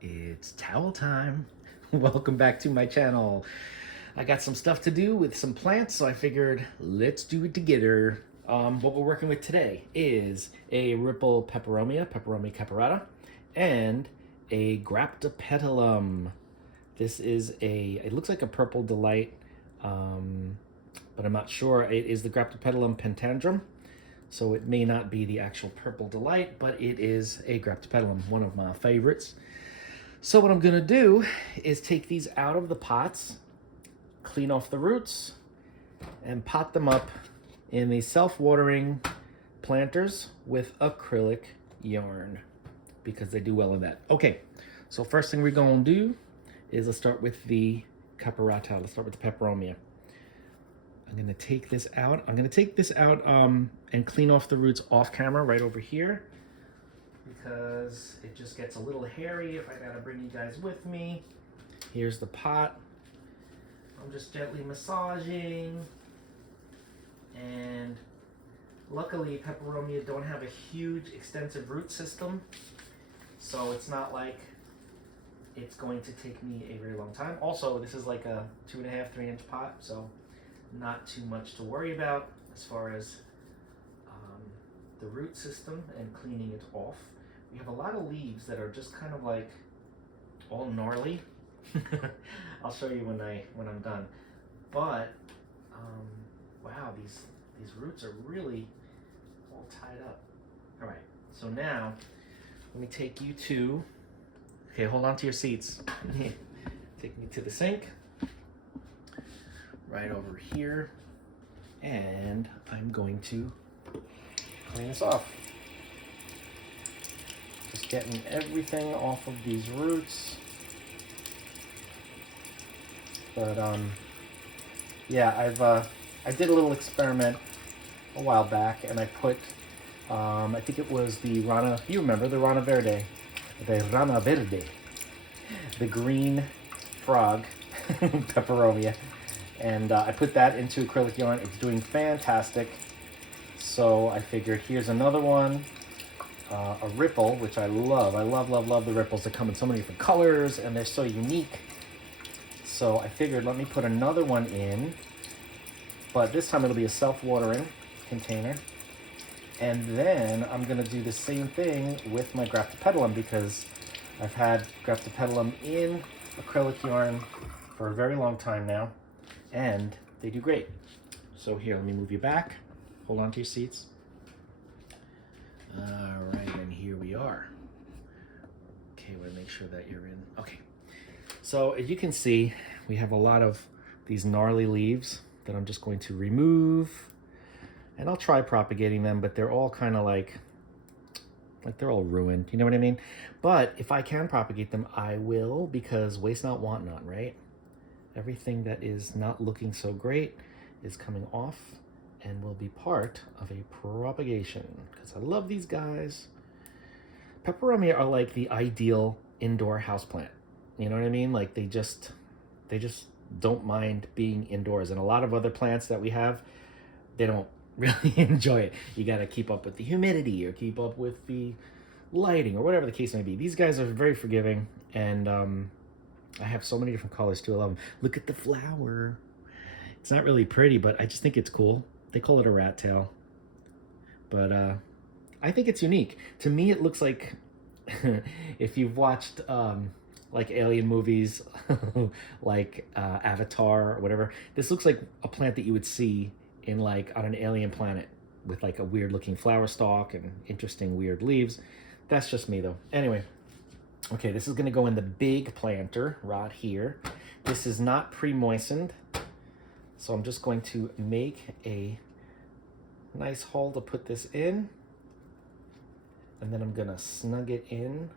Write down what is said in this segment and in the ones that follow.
It's towel time. Welcome back to my channel. I got some stuff to do with some plants, so I figured let's do it together. What we're working with today is a ripple Peperomia caperata, and a Graptopetalum. This is it looks like a purple delight, but I'm not sure. It is the Graptopetalum pentandrum. So it may not be the actual purple delight, but it is a Graptopetalum, one of my favorites. So what I'm gonna do is take these out of the pots, clean off the roots, and pot them up in the self-watering planters with acrylic yarn because they do well in that. Okay, so first thing we're gonna do is let's start with the caperata. Let's start with the Peperomia. I'm gonna take this out. And clean off the roots off camera right over here because it just gets a little hairy if I gotta bring you guys with me. Here's the pot. I'm just gently massaging, and luckily Peperomia don't have a huge extensive root system, so it's not like it's going to take me a very long time. Also, this is like a 2.5, 3-inch pot, so not too much to worry about as far as the root system and cleaning it off. We have a lot of leaves that are just kind of like all gnarly. I'll show you when I'm done. But wow, these roots are really all tied up. All right, so now let me take you to. Okay, hold on to your seats. Take me to the sink. Right over here, and I'm going to clean this off. Just getting everything off of these roots. But yeah, I did a little experiment a while back, and I put I think it was the Rana. You remember the Rana Verde, the green frog, Peperomia. And I put that into acrylic yarn. It's doing fantastic. So I figured here's another one, a ripple, which I love. I love the ripples. They come in so many different colors and they're so unique. So I figured let me put another one in, but this time it'll be a self-watering container. And then I'm gonna do the same thing with my Graptopetalum because I've had Graptopetalum in acrylic yarn for a very long time now, and they do great. So here, let me move you back. Hold on to your seats. All right, and here we are. Okay, we'll make sure that you're in. Okay, so as you can see, we have a lot of these gnarly leaves that I'm just going to remove, and I'll try propagating them, but they're all kind of like they're all ruined, you know what I mean? But if I can propagate them, I will, because waste not, want not, right? Everything that is not looking so great is coming off and will be part of a propagation because I love these guys. Peperomia are like the ideal indoor houseplant. You know what I mean? Like they just don't mind being indoors. And a lot of other plants that we have, they don't really enjoy it. You got to keep up with the humidity or keep up with the lighting or whatever the case may be. These guys are very forgiving, and I have so many different colors too. I love them. Look at the flower. It's not really pretty, but I just think it's cool. They call it a rat tail. But I think it's unique. To me, it looks like if you've watched like alien movies, like Avatar or whatever, this looks like a plant that you would see in like on an alien planet with like a weird looking flower stalk and interesting weird leaves. That's just me though. Anyway. Okay, this is gonna go in the big planter right here. This is not pre-moistened, so I'm just going to make a nice hole to put this in, and then I'm gonna snug it in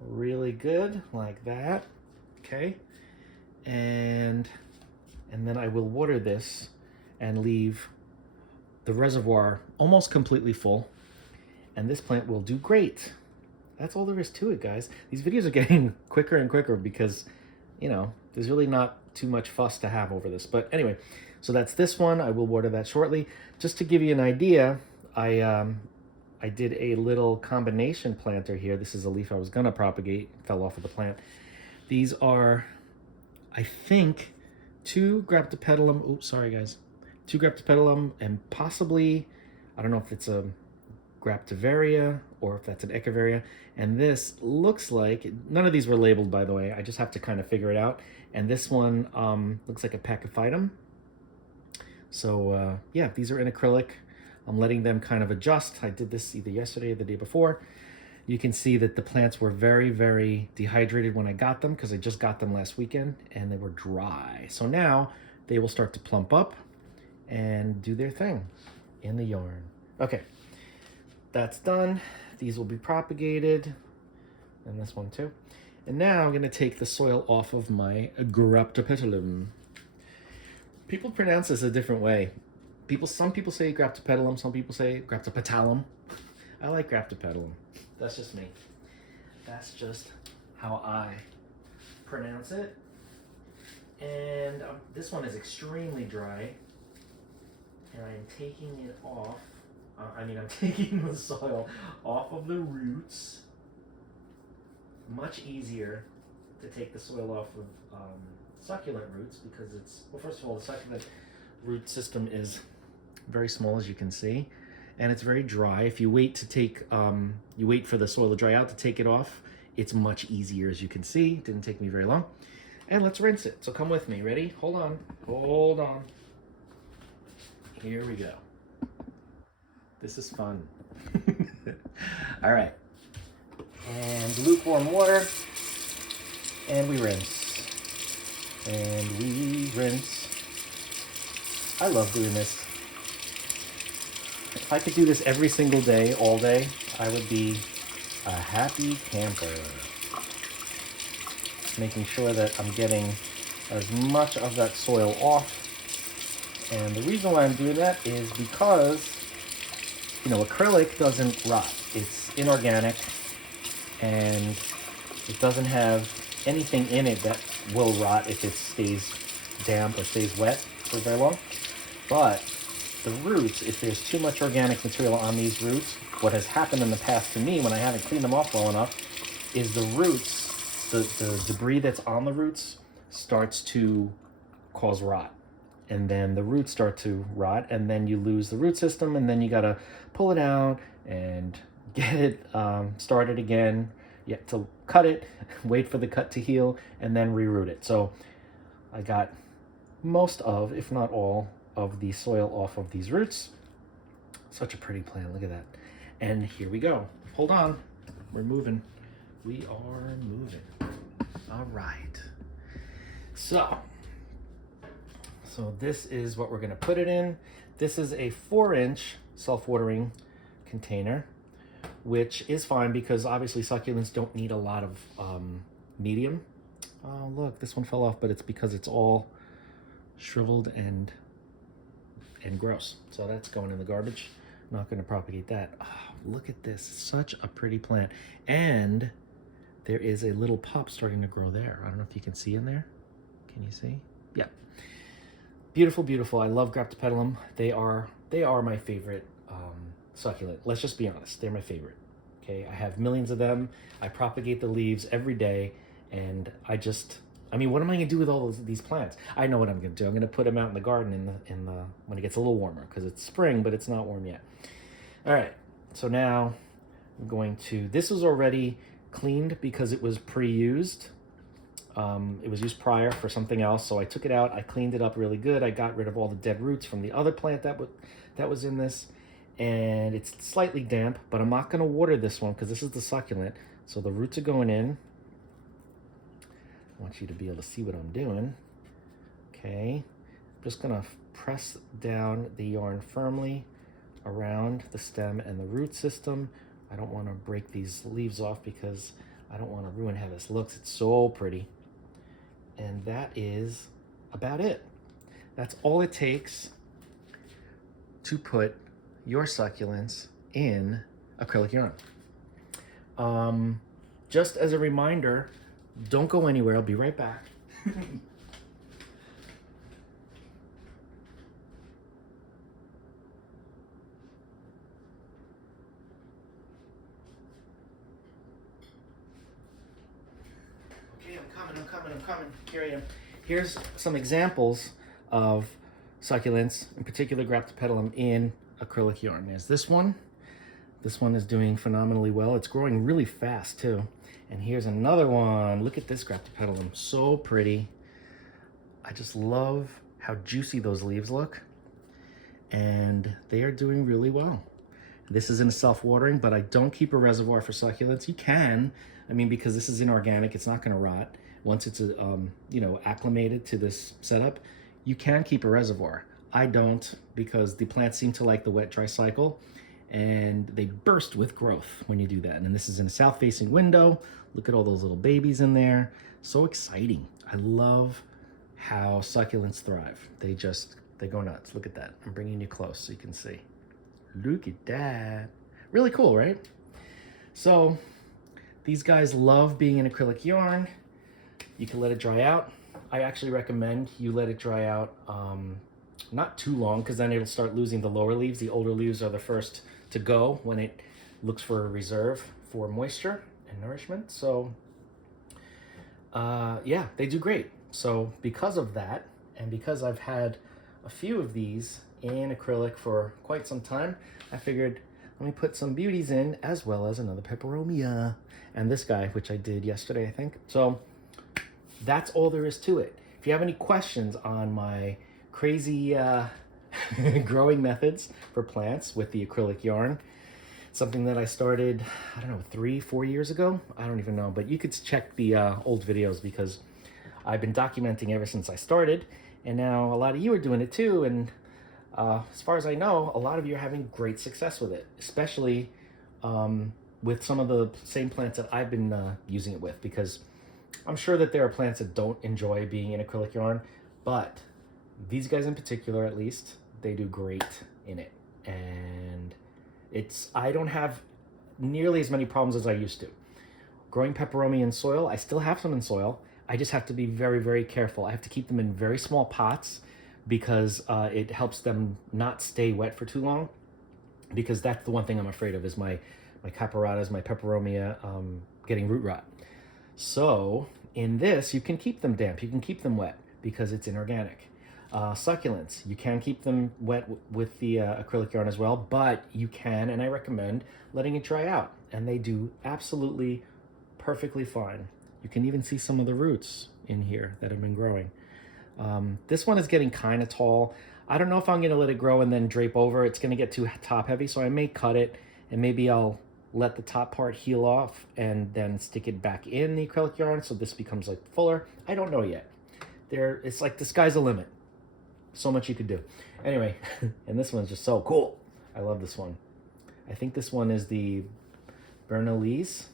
really good like that. Okay, and then I will water this and leave the reservoir almost completely full, and this plant will do great. That's all there is to it, guys. These videos are getting quicker and quicker because, you know, there's really not too much fuss to have over this. But anyway, so that's this one. I will water that shortly. Just to give you an idea, I I did a little combination planter here. This is a leaf I was gonna propagate, fell off of the plant. These are, I think, 2 Graptopetalum, oops, sorry guys. 2 Graptopetalum and possibly, I don't know if it's a Graptoveria or if that's an Echeveria. And this looks like, none of these were labeled by the way, I just have to kind of figure it out. And this one looks like a Pachyphytum. So yeah, these are in acrylic. I'm letting them kind of adjust. I did this either yesterday or the day before. You can see that the plants were very, very dehydrated when I got them because I just got them last weekend and they were dry. So now they will start to plump up and do their thing in the yarn. Okay, that's done. These will be propagated, and this one too. And now I'm gonna take the soil off of my Graptopetalum. People pronounce this a different way. Some people say Graptopetalum, some people say Graptopetalum. I like Graptopetalum. That's just me. That's just how I pronounce it. And this one is extremely dry. And I'm taking it off. I'm taking the soil off of the roots. Much easier to take the soil off of succulent roots because it's, well, first of all, the succulent root system is very small, as you can see, and it's very dry. If you wait to take, you wait for the soil to dry out to take it off, it's much easier, as you can see. Didn't take me very long. And let's rinse it. So come with me. Ready? Hold on. Hold on. Here we go. This is fun. All right. And lukewarm water. And we rinse. And we rinse. I love doing this. If I could do this every single day, all day, I would be a happy camper. Making sure that I'm getting as much of that soil off. And the reason why I'm doing that is because, you know, acrylic doesn't rot. It's inorganic and it doesn't have anything in it that will rot if it stays damp or stays wet for very long. But the roots, if there's too much organic material on these roots, what has happened in the past to me when I haven't cleaned them off well enough is the roots, the debris that's on the roots starts to cause rot. And then the roots start to rot, and then you lose the root system, and then you gotta pull it out and get it started again. You have to cut it, wait for the cut to heal, and then reroot it. So I got most of, if not all, of the soil off of these roots. Such a pretty plant, look at that. And here we go. Hold on, we're moving. We are moving. All right. So this is what we're gonna put it in. This is a 4-inch self-watering container, which is fine because obviously succulents don't need a lot of medium. Oh, look, this one fell off, but it's because it's all shriveled and gross. So that's going in the garbage. I'm not gonna propagate that. Oh, look at this, such a pretty plant. And there is a little pup starting to grow there. I don't know if you can see in there. Can you see? Yeah. Beautiful, beautiful. I love Graptopetalum. They are my favorite succulent. Let's just be honest. They're my favorite. Okay, I have millions of them. I propagate the leaves every day, and I mean, what am I gonna do with all these plants? I know what I'm gonna do. I'm gonna put them out in the garden in the when it gets a little warmer because it's spring, but it's not warm yet. All right. So now I'm going to. This was already cleaned because it was pre-used. It was used prior for something else, so I took it out. I cleaned it up really good. I got rid of all the dead roots from the other plant that was in this, and it's slightly damp, but I'm not going to water this one because this is the succulent. So the roots are going in. I want you to be able to see what I'm doing. Okay, I'm just going to press down the yarn firmly around the stem and the root system. I don't want to break these leaves off because I don't want to ruin how this looks. It's so pretty. And that is about it. That's all it takes to put your succulents in acrylic yarn. Just as a reminder, don't go anywhere. I'll be right back. I'm coming. Here I am. Here's some examples of succulents, in particular Graptopetalum, in acrylic yarn. There's this one. This one is doing phenomenally well. It's growing really fast too. And here's another one. Look at this Graptopetalum, so pretty. I just love how juicy those leaves look. And they are doing really well. This is in a self-watering, but I don't keep a reservoir for succulents. You can, I mean, because this is inorganic, it's not gonna rot. Once it's, you know, acclimated to this setup, you can keep a reservoir. I don't, because the plants seem to like the wet-dry cycle, and they burst with growth when you do that. And this is in a south-facing window. Look at all those little babies in there. So exciting. I love how succulents thrive. They go nuts. Look at that. I'm bringing you close so you can see. Look at that. Really cool, right? So these guys love being in acrylic yarn. You can let it dry out. I actually recommend you let it dry out not too long, because then it'll start losing the lower leaves. The older leaves are the first to go when it looks for a reserve for moisture and nourishment. So yeah, they do great. So because of that, and because I've had a few of these in acrylic for quite some time, I figured let me put some beauties in, as well as another Peperomia and this guy, which I did yesterday, I think. So that's all there is to it. If you have any questions on my crazy growing methods for plants with the acrylic yarn, something that I started, I don't know, 3-4 years ago, I don't even know, but you could check the old videos, because I've been documenting ever since I started, and now a lot of you are doing it too. And as far as I know, a lot of you are having great success with it, especially with some of the same plants that I've been using it with, because I'm sure that there are plants that don't enjoy being in acrylic yarn, but these guys in particular, at least, they do great in it. And I don't have nearly as many problems as I used to. Growing Peperomia in soil, I still have some in soil. I just have to be very, very careful. I have to keep them in very small pots, because it helps them not stay wet for too long, because that's the one thing I'm afraid of, is my caparatas, my Peperomia getting root rot. So in this, you can keep them damp, you can keep them wet, because it's inorganic. Succulents, you can keep them wet with the acrylic yarn as well, but you can, and I recommend, letting it dry out, and they do absolutely perfectly fine. You can even see some of the roots in here that have been growing. This one is getting kind of tall. I don't know if I'm going to let it grow and then drape over. It's going to get too top heavy, so I may cut it, and maybe I'll let the top part heal off and then stick it back in the acrylic yarn so this becomes like fuller. I don't know yet. It's like the sky's the limit. So much you could do. Anyway, and this one's just so cool. I love this one. I think this one is the Bernalise,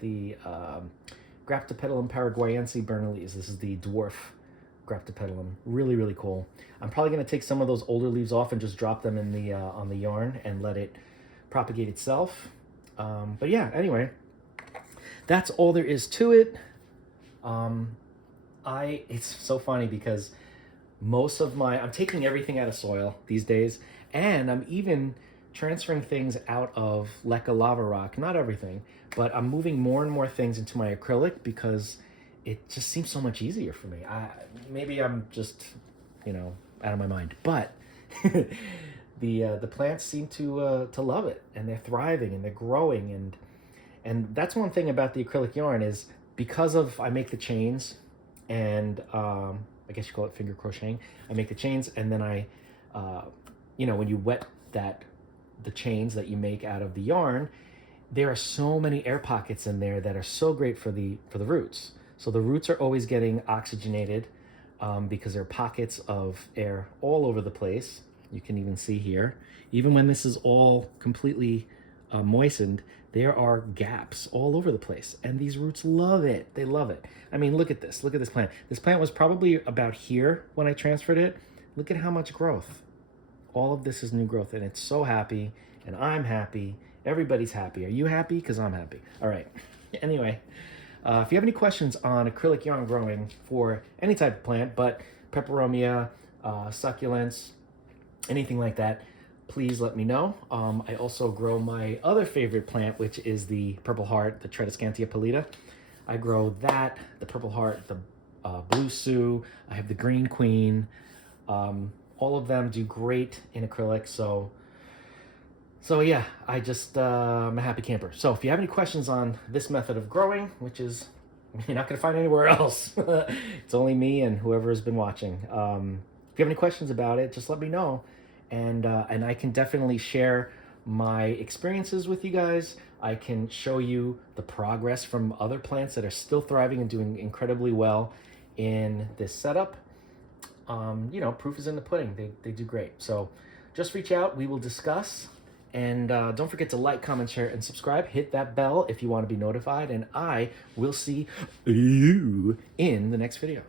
the Graptopetalum paraguayense Bernalise. This is the dwarf Graptopetalum. Really, really cool. I'm probably going to take some of those older leaves off and just drop them in the on the yarn and let it propagate itself. But yeah, anyway, that's all there is to it. It's so funny, because most of I'm taking everything out of soil these days, and I'm even transferring things out of leca lava rock. Not everything, but I'm moving more and more things into my acrylic, because it just seems so much easier for me. Maybe I'm just, you know, out of my mind, but the plants seem to love it, and they're thriving and they're growing, and that's one thing about the acrylic yarn, is because of I make the chains, and I guess you call it finger crocheting. I make the chains, and then I, you know, when you wet the chains that you make out of the yarn, there are so many air pockets in there that are so great for the roots. So the roots are always getting oxygenated, because there are pockets of air all over the place. You can even see here, even when this is all completely moistened, there are gaps all over the place, and these roots love it. They love it. I mean, look at this. Look at this plant. This plant was probably about here when I transferred it. Look at how much growth. All of this is new growth, and it's so happy, and I'm happy. Everybody's happy. Are you happy? Because I'm happy. All right. Anyway, if you have any questions on acrylic yarn growing for any type of plant, but Peperomia, succulents, anything like that, please let me know. I also grow my other favorite plant, which is the Purple Heart, the Tradescantia pallida. I grow that, the Purple Heart, the Blue Sue, I have the Green Queen. All of them do great in acrylic. So yeah, I'm a happy camper. So if you have any questions on this method of growing, which is you're not going to find anywhere else, it's only me and whoever has been watching. If you have any questions about it, just let me know, and I can definitely share my experiences with you guys. I can show you the progress from other plants that are still thriving and doing incredibly well in this setup. You know, proof is in the pudding. They do great. So just reach out. We will discuss. And don't forget to like, comment, share, and subscribe. Hit that bell if you want to be notified. And I will see you in the next video.